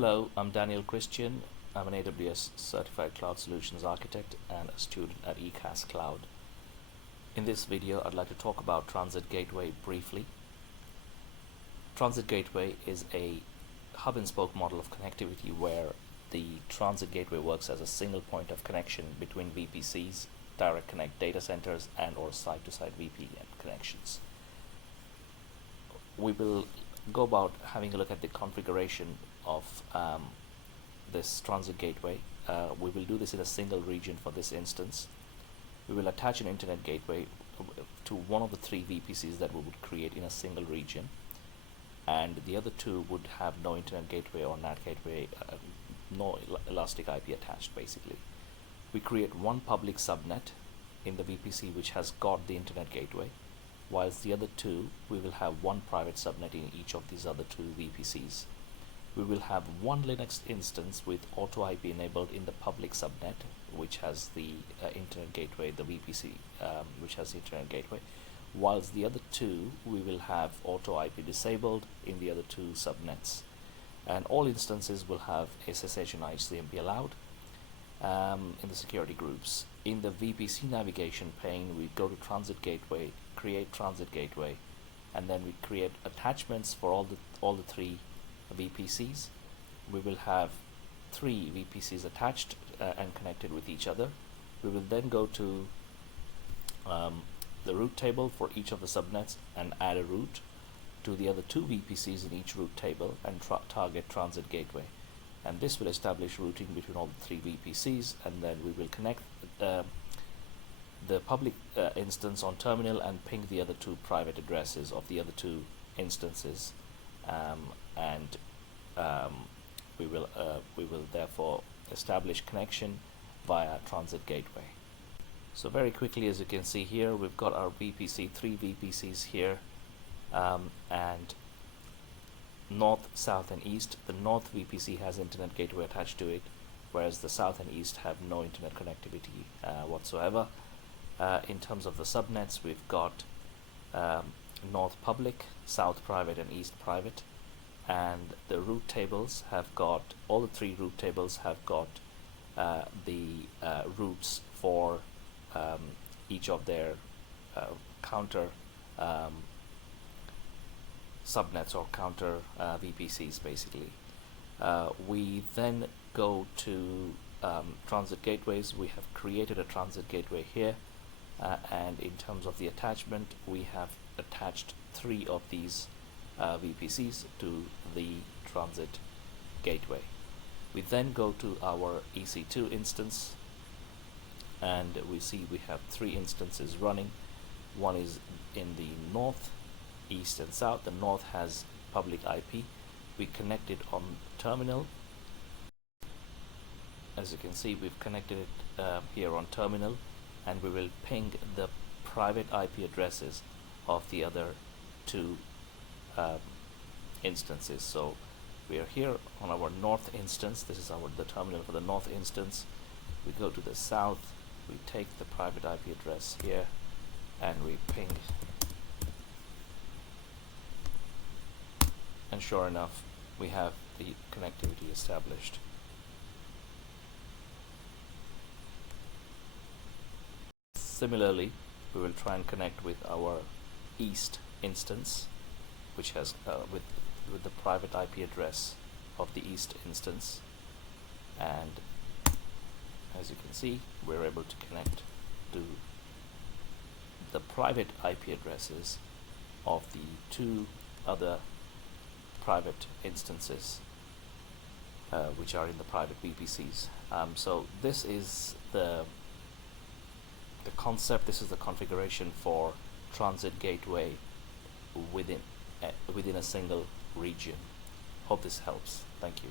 Hello, I'm Daniel Christian. I'm an AWS Certified Cloud Solutions Architect and a student at ECAS Cloud. In this video, I'd like to talk about Transit Gateway briefly. Transit Gateway is a hub and spoke model of connectivity where the Transit Gateway works as a single point of connection between VPCs, direct connect data centers, and or site-to-site VPN connections. We will go about having a look at the configuration of this Transit Gateway. We will do this in a single region for this instance. We will attach an internet gateway to one of the three VPCs that we would create in a single region, and the other two would have no internet gateway or NAT gateway, no elastic IP attached basically. We create one public subnet in the VPC which has got the internet gateway, whilst the other two we will have one private subnet in each of these other two VPCs. We will have one Linux instance with auto IP enabled in the public subnet which has the internet gateway, the VPC which has the internet gateway, whilst the other two we will have auto IP disabled in the other two subnets, and all instances will have SSH and ICMP allowed in the security groups. In the VPC navigation pane, we go to Transit Gateway, create Transit Gateway, and then we create attachments for all the three VPCs. We will have three VPCs attached and connected with each other. We will then go to the route table for each of the subnets and add a route to the other two VPCs in each route table and target Transit Gateway, and this will establish routing between all the three VPCs, and then we will connect the public instance on terminal and ping the other two private addresses of the other two instances, and we will therefore establish connection via Transit Gateway. So very quickly, as you can see here, we've got our VPC, three VPCs here, and north, south, and east. The north VPC has internet gateway attached to it, whereas the south and east have no internet connectivity whatsoever. In terms of the subnets, we've got north public, south private, and east private, and the route tables have got, all the three route tables have got the routes for each of their counter subnets or counter VPCs basically. We then go to Transit Gateways. We have created a Transit Gateway here, and in terms of the attachment, we have attached three of these VPCs to the Transit Gateway. We then go to our EC2 instance, and we see we have three instances running. One is in the north, east, and south. The north has public IP. We connect it on terminal. As you can see, we've connected it here on terminal, and we will ping the private IP addresses of the other two instances. So we are here on our north instance. This is the terminal for the north instance. We go to the south, we take the private IP address here, and we ping, and sure enough, we have the connectivity established. Similarly, we will try and connect with our east instance, which has with the private IP address of the east instance, and as you can see, we're able to connect to the private IP addresses of the two other private instances which are in the private VPCs. So this is the concept, this is the configuration for Transit Gateway within a single region. Hope this helps. Thank you.